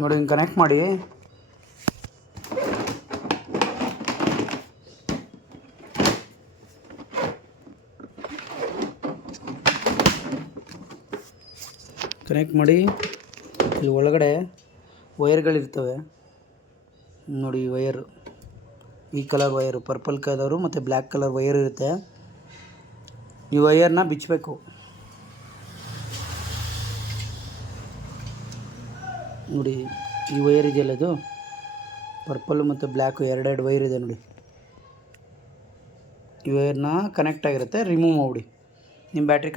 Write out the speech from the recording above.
ನೋಡಿ ಹಿಂಗೆ ಕನೆಕ್ಟ್ ಮಾಡಿ. ಕನೆಕ್ಟ್ ಮಾಡಿ. ಇಲ್ಲಿ ಒಳಗಡೆ ವೈರ್ಗಳಿರ್ತವೆ ನೋಡಿ. ವೈರು ಈ ಕಲರ್ ವೈರು, ಪರ್ಪಲ್ ಕಲರು ಮತ್ತು ಬ್ಲ್ಯಾಕ್ ಕಲರ್ ವೈರ್ ಇರುತ್ತೆ. ಈ ವೈರ್ನ ಬಿಚ್ಚಬೇಕು. ನೋಡಿ ಈ ವೈರ್ ಇದೆಯಲ್ಲ, ಇದು ಪರ್ಪಲ್ಲು ಮತ್ತು ಬ್ಲ್ಯಾಕು ಎರಡೆರಡು ವೈರ್ ಇದೆ ನೋಡಿ. ಈ ವೈರ್ನ ಕನೆಕ್ಟ್ ಆಗಿರುತ್ತೆ, ರಿಮೂವ್ ಮಾಡಿಬಿಡಿ. ನಿಮ್ಮ ಬ್ಯಾಟ್ರಿ